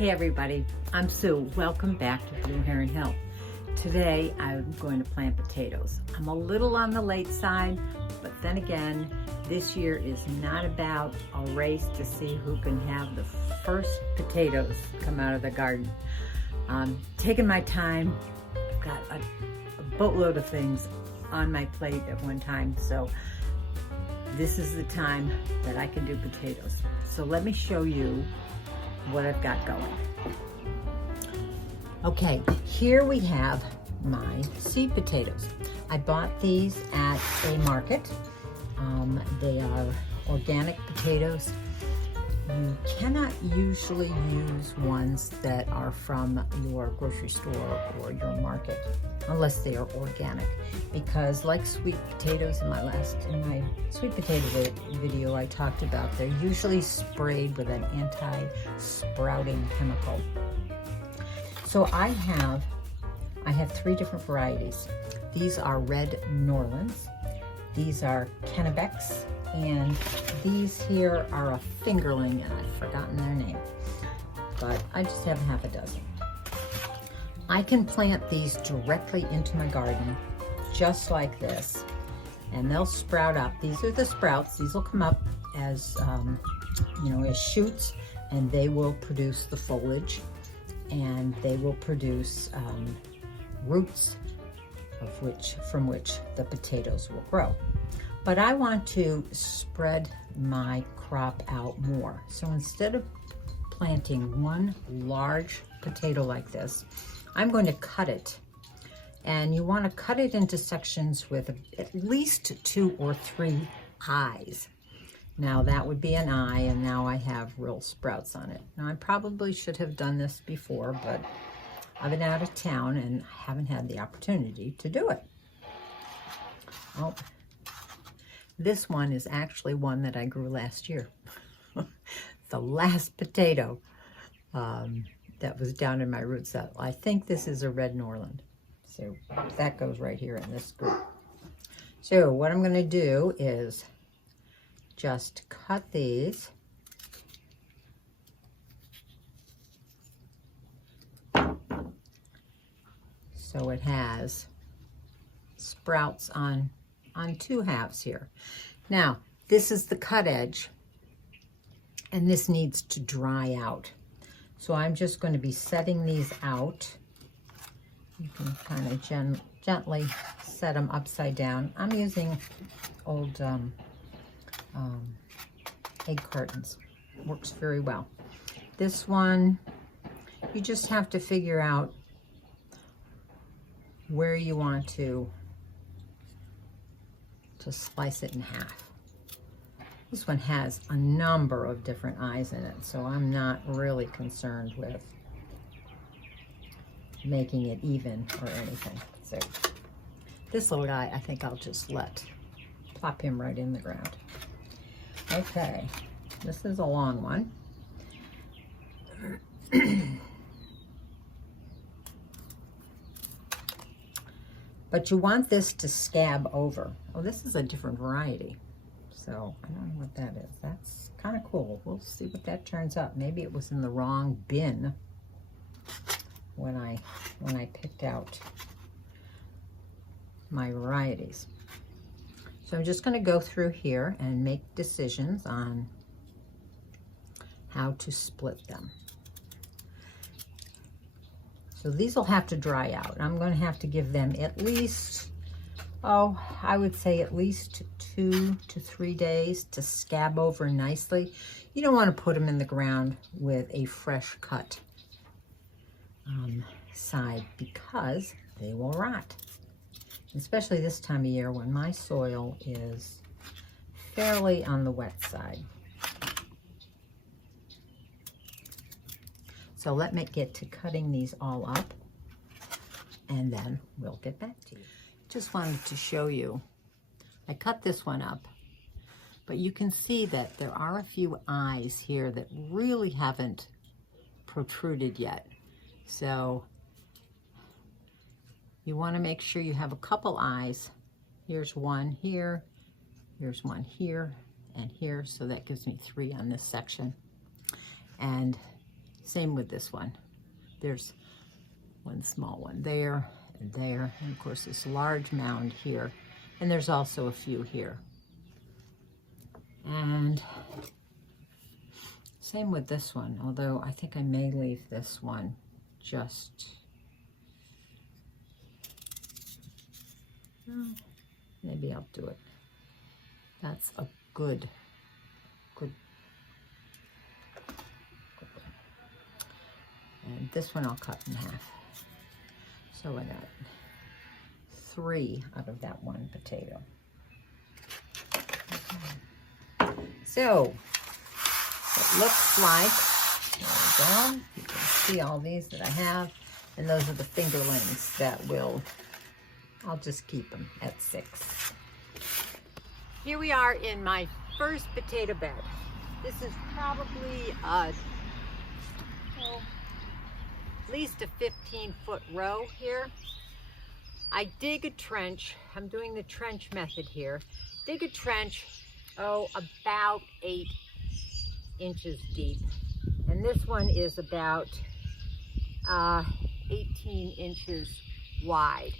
Hey everybody, I'm Sue. Welcome back to Blue Heron Hill. Today I'm going to plant potatoes. I'm a little on the late side, but then again, this year is not about a race to see who can have the first potatoes come out of the garden. Taking my time, I've got a boatload of things on my plate at one time, so this is the time that I can do potatoes. So let me show you what I've got going. Okay, here we have my seed potatoes. I bought these at a market. They are organic potatoes. You cannot usually use ones that are from your grocery store or your market unless they are organic, because like sweet potatoes, in my sweet potato video I talked about, they're usually sprayed with an anti-sprouting chemical. So I have 3 different varieties. These are red Norlands, these are Kennebecs, and these here are a fingerling, and I've forgotten their name, but I just have half a dozen. I can plant these directly into my garden, just like this, and they'll sprout up. These are the sprouts. These will come up as, as shoots, and they will produce the foliage, and they will produce roots from which the potatoes will grow. But I want to spread my crop out more. So instead of planting one large potato like this, I'm going to cut it. And you want to cut it into sections with at least 2 or 3 eyes. Now that would be an eye, and now I have real sprouts on it. Now I probably should have done this before, but I've been out of town and haven't had the opportunity to do it. Oh, this one is actually one that I grew last year. The last potato that was down in my root cell. I think this is a red Norland. So that goes right here in this group. So what I'm going to do is just cut these. So it has sprouts on 2 halves here. Now, this is the cut edge, and this needs to dry out. So I'm just going to be setting these out. You can kind of gently set them upside down. I'm using old egg cartons. Works very well. This one, you just have to figure out where you want to slice it in half. This one has a number of different eyes in it, so I'm not really concerned with making it even or anything. So this little guy, I think I'll just plop him right in the ground. Okay, this is a long one. But you want this to scab over. Oh, this is a different variety. So I don't know what that is. That's kind of cool. We'll see what that turns up. Maybe it was in the wrong bin when I picked out my varieties. So I'm just going to go through here and make decisions on how to split them. So these will have to dry out. I'm going to have to give them at least, I would say at least 2 to 3 days to scab over nicely. You don't want to put them in the ground with a fresh cut side, because they will rot. Especially this time of year when my soil is fairly on the wet side. So let me get to cutting these all up, and then we'll get back to you. Just wanted to show you, I cut this one up, but you can see that there are a few eyes here that really haven't protruded yet. So you want to make sure you have a couple eyes. Here's one here, here's one here, and here. So that gives me 3 on this section. And Same with this one. There's one small one there and there, and of course this large mound here, and there's also a few here. And same with this one, although I think I may leave this one just, maybe I'll do it. That's a good one. And this one I'll cut in half. So I got 3 out of that one potato. So it looks like, there we go, you can see all these that I have, and those are the fingerlings that I'll just keep them at 6. Here we are in my first potato bed. This is probably at least a 15-foot row here. I dig a trench. I'm doing the trench method here. Dig a trench, about 8 inches deep. And this one is about 18 inches wide.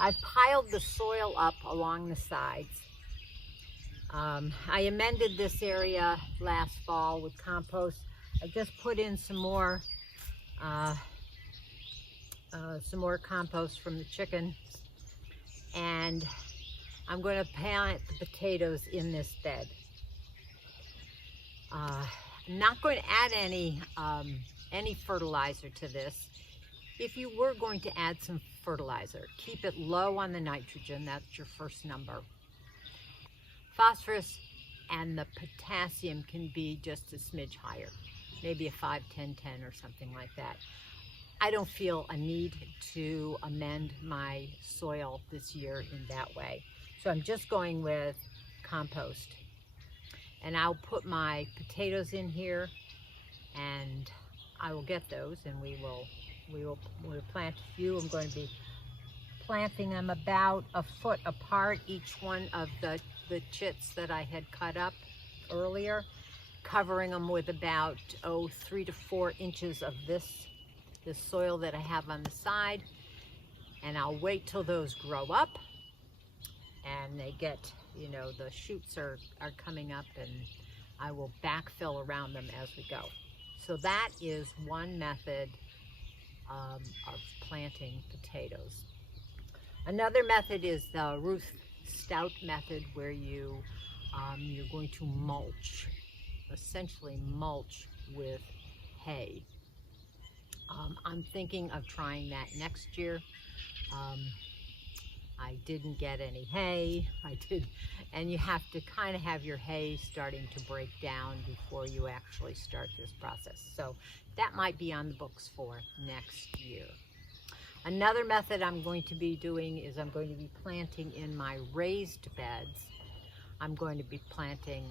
I've piled the soil up along the sides. I amended this area last fall with compost. I just put in some more compost from the chicken, and I'm going to plant the potatoes in this bed. I'm not going to add any fertilizer to this. If you were going to add some fertilizer, keep it low on the nitrogen. That's your first number. Phosphorus and the potassium can be just a smidge higher, maybe a 5, 10, 10 or something like that. I don't feel a need to amend my soil this year in that way. So I'm just going with compost. And I'll put my potatoes in here, and I will get those, and we'll plant a few. I'm going to be planting them about a foot apart, each one of the chits that I had cut up earlier, covering them with about 3 to 4 inches of this soil that I have on the side. And I'll wait till those grow up and they get, the shoots are coming up, and I will backfill around them as we go. So that is one method of planting potatoes. Another method is the Ruth Stout method, where you're going to mulch, essentially mulch with hay. I'm thinking of trying that next year. I didn't get any hay. And you have to kind of have your hay starting to break down before you actually start this process. So that might be on the books for next year. Another method I'm going to be doing is I'm going to be planting in my raised beds. I'm going to be planting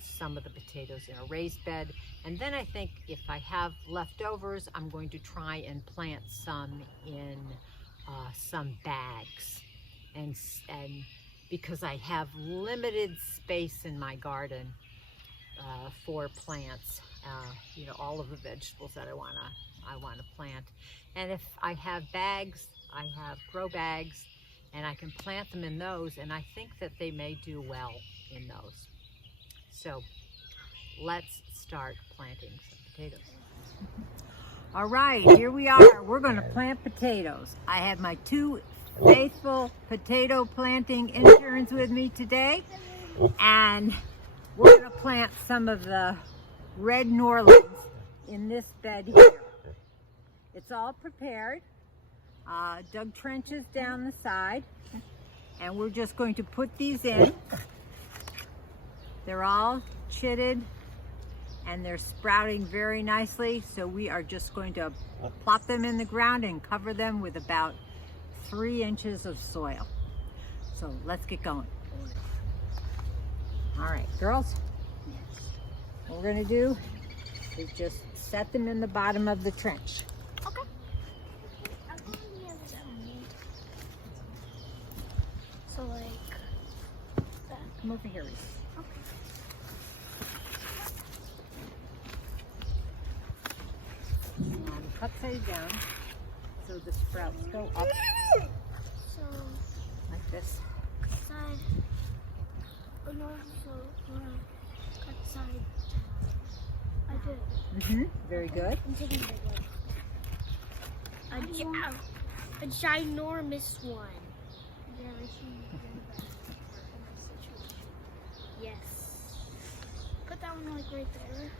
some of the potatoes in a raised bed. And then I think if I have leftovers, I'm going to try and plant some in some bags. And because I have limited space in my garden for plants, all of the vegetables that I want to plant. And if I have bags, I have grow bags, and I can plant them in those, and I think that they may do well in those. So let's start planting some potatoes. All right, here we are. We're going to plant potatoes. I have my 2 faithful potato planting interns with me today, and we're going to plant some of the red Norlands in this bed here. It's all prepared. Dug trenches down the side, and we're just going to put these in. They're all chitted, and they're sprouting very nicely, so we are just going to plop them in the ground and cover them with about 3 inches of soil. So let's get going. All right, girls, what we're going to do is just set them in the bottom of the trench. Okay. So like that. Come over here, Reese. Okay. cut side down so the sprouts go up So, like this. side. Oh no, so cut side. I did. Very good. I'm taking the big one. A ginormous one. Yes. Put that one like right there.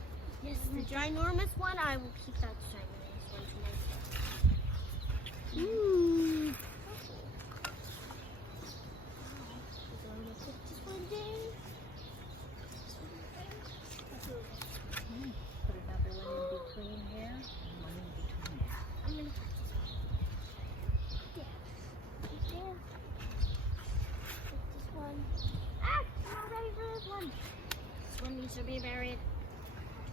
Yes, the ginormous one. I will keep that ginormous one to myself. Ooh. So I'm gonna put this one there. Put another one in between here and one in between there. I'm gonna put this one. Yeah. Right there. Put this one. Ah! I'm not ready for this one. This one needs to be buried.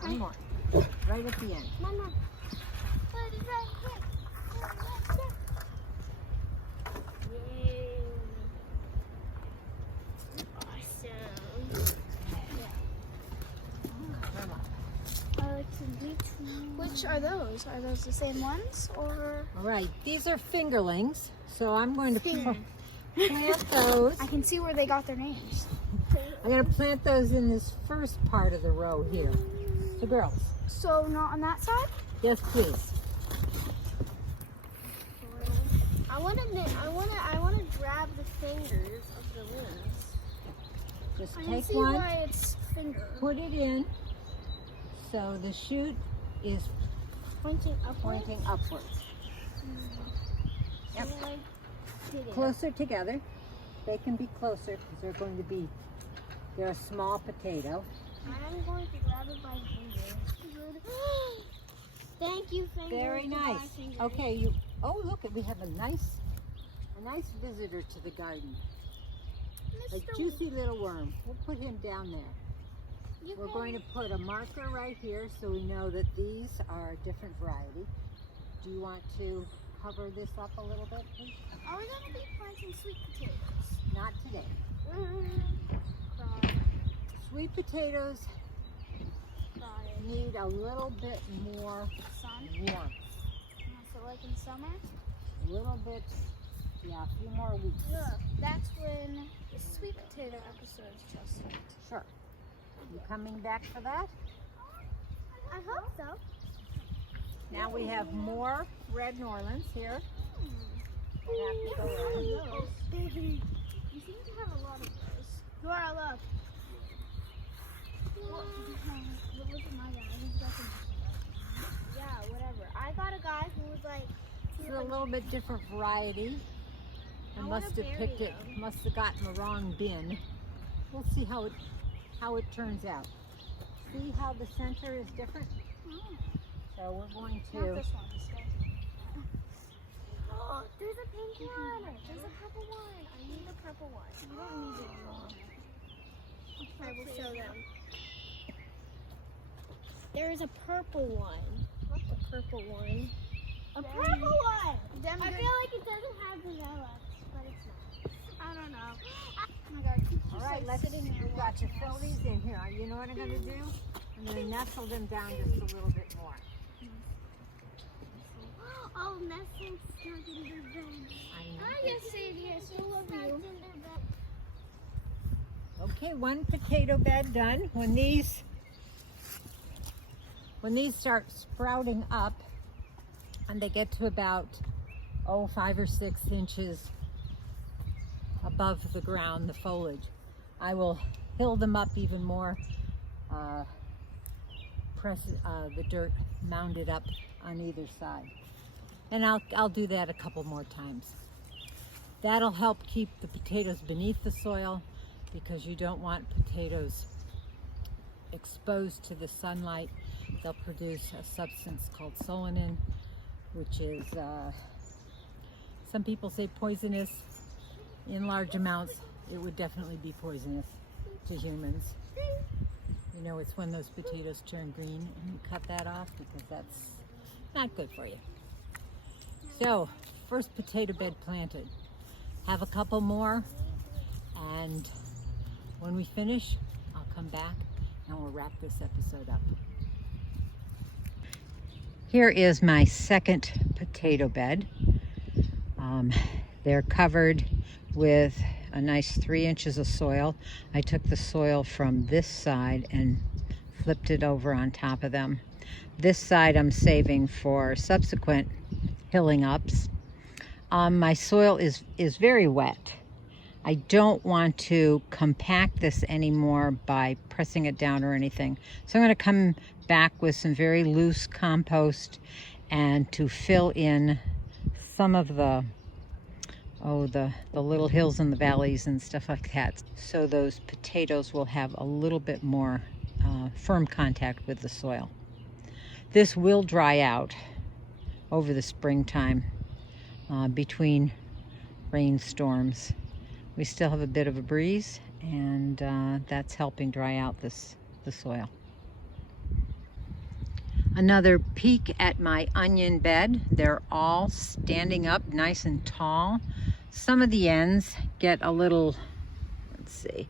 One more. Right at the end. One more. Put it right here. Put it right there. Yay. Awesome. Come on. I like to meet. Which are those? Are those the same ones or? All right, these are fingerlings. So I'm going to Finger. plant those. I can see where they got their names. I'm going to plant those in this first part of the row here. So girls, So not on that side? yes please. I want to grab the fingers of the wings. Just I can take see one, why it's finger. put it in. So the shoot is Pointing upwards. pointing upwards. Yep. So, like, did it. Closer together. They can be closer because they're a small potato. I'm going to grab it by finger. Thank you, finger. Very nice. Okay, oh look, we have a nice visitor to the garden. A juicy little worm. We'll put him down there. We're going to put a marker right here so we know that these are a different variety. Do you want to cover this up a little bit, please? Are we going to be planting sweet potatoes? Not today. Sweet potatoes need a little bit more Sun? warmth. So like in summer? A little bit, yeah, a few more weeks. Look, that's when the sweet potato episodes just start. Sure. You coming back for that? I hope so. Now we have more red Norlands here. We have to go around. Baby. You seem to have a lot of those. Dora, look. Look at my guy. He's got some. Yeah, whatever. I got a guy who was like. It's a little bit different variety. I must have picked it, must have gotten the wrong bin. We'll see how it turns out. See how the center is different? So we're going Not to, this one. Oh, there's a pink one. There's a purple one. I need a purple one. You don't need it. I will show them. There is a purple one. What's a purple one? A purple one! I feel like it doesn't have vanilla, but it's not. I don't know. Oh my god, keep all right, let's, sitting there we've got to watching fill us. these in here. You know what I'm going to do? I'm going to nestle them down just a little bit more. Oh, nestle stuck in their bed. I know. I just stayed here, so love you. Okay, one potato bed done. When these start sprouting up and they get to about 5 or 6 inches above the ground, the foliage, I will hill them up even more, press the dirt, mound it up on either side. And I'll do that a couple more times. That'll help keep the potatoes beneath the soil because you don't want potatoes exposed to the sunlight. They'll produce a substance called solanine, which is, some people say poisonous. In large amounts, it would definitely be poisonous to humans. You know, it's when those potatoes turn green and you cut that off because that's not good for you. So, first potato bed planted. Have a couple more, and when we finish, I'll come back and we'll wrap this episode up. Here is my second potato bed. They're covered with a nice 3 inches of soil. I took the soil from this side and flipped it over on top of them. This side I'm saving for subsequent hilling ups. My soil is very wet. I don't want to compact this anymore by pressing it down or anything. So I'm going to come back with some very loose compost and to fill in some of the little hills and the valleys and stuff like that. So those potatoes will have a little bit more firm contact with the soil. This will dry out over the springtime between rainstorms. We still have a bit of a breeze, and that's helping dry out the soil. Another peek at my onion bed. They're all standing up nice and tall. Some of the ends get a little, let's see,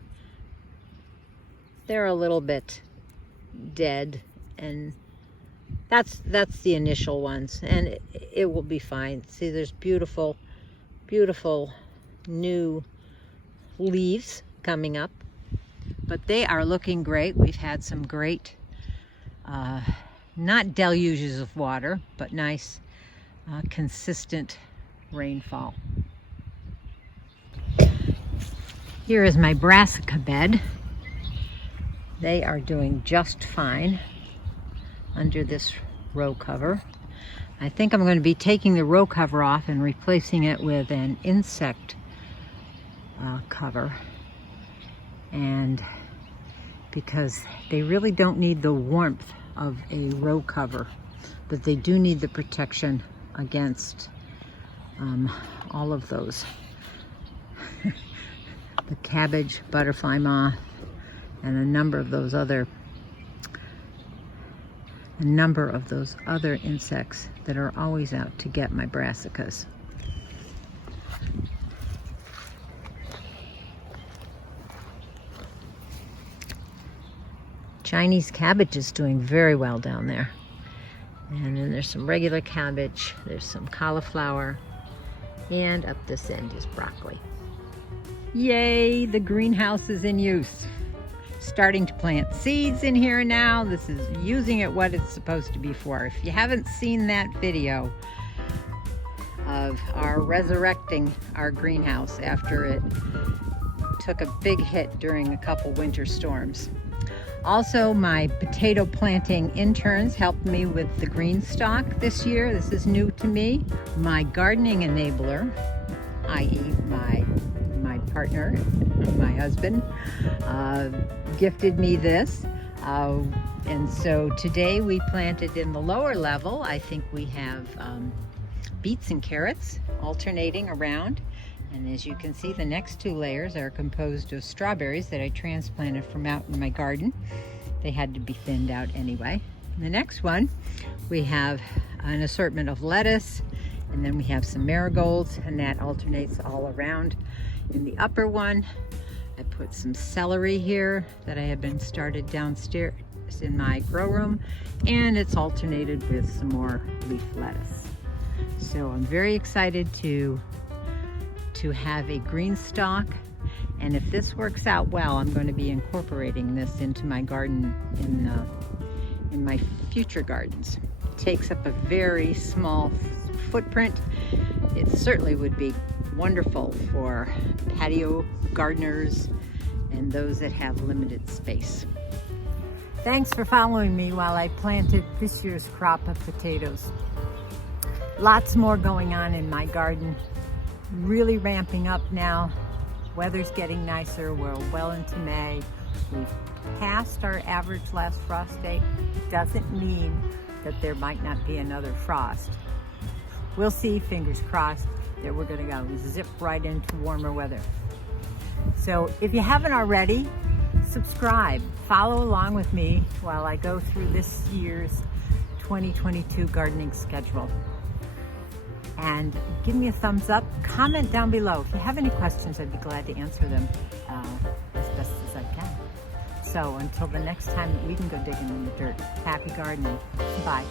they're a little bit dead, and that's the initial ones, and it will be fine. See, there's beautiful new leaves coming up, but they are looking great. We've had some great not deluges of water, but nice consistent rainfall. Here is my Brassica bed. They are doing just fine under this row cover. I think I'm going to be taking the row cover off and replacing it with an insect cover, and because they really don't need the warmth of a row cover, but they do need the protection against all of those the cabbage, butterfly moth, and a number of those other insects that are always out to get my brassicas. Chinese cabbage is doing very well down there. And then there's some regular cabbage, there's some cauliflower, and up this end is broccoli. Yay, the greenhouse is in use. Starting to plant seeds in here now. This is using it what it's supposed to be for. If you haven't seen that video of our resurrecting our greenhouse after it took a big hit during a couple winter storms. Also, my potato planting interns helped me with the green stock this year. This is new to me. My gardening enabler, i.e. my partner, my husband, gifted me this. And so today we planted in the lower level. I think we have beets and carrots alternating around. And as you can see, the next 2 layers are composed of strawberries that I transplanted from out in my garden. They had to be thinned out anyway. In the next one, we have an assortment of lettuce, and then we have some marigolds, and that alternates all around. In the upper one, I put some celery here that I had been started downstairs in my grow room, and it's alternated with some more leaf lettuce. So I'm very excited to have a green stalk, and if this works out well, I'm going to be incorporating this into my garden in my future gardens. It takes up a very small footprint. It certainly would be wonderful for patio gardeners and those that have limited space. Thanks for following me while I planted this year's crop of potatoes. Lots more going on in my garden. Really ramping up now. Weather's getting nicer. We're well into May. We've passed our average last frost date. Doesn't mean that there might not be another frost. We'll see, fingers crossed, that we're going to go zip right into warmer weather. So if you haven't already, subscribe. Follow along with me while I go through this year's 2022 gardening schedule. And give me a thumbs up. Comment down below. If you have any questions, I'd be glad to answer them as best as I can. So until the next time that we can go digging in the dirt, happy gardening. Bye.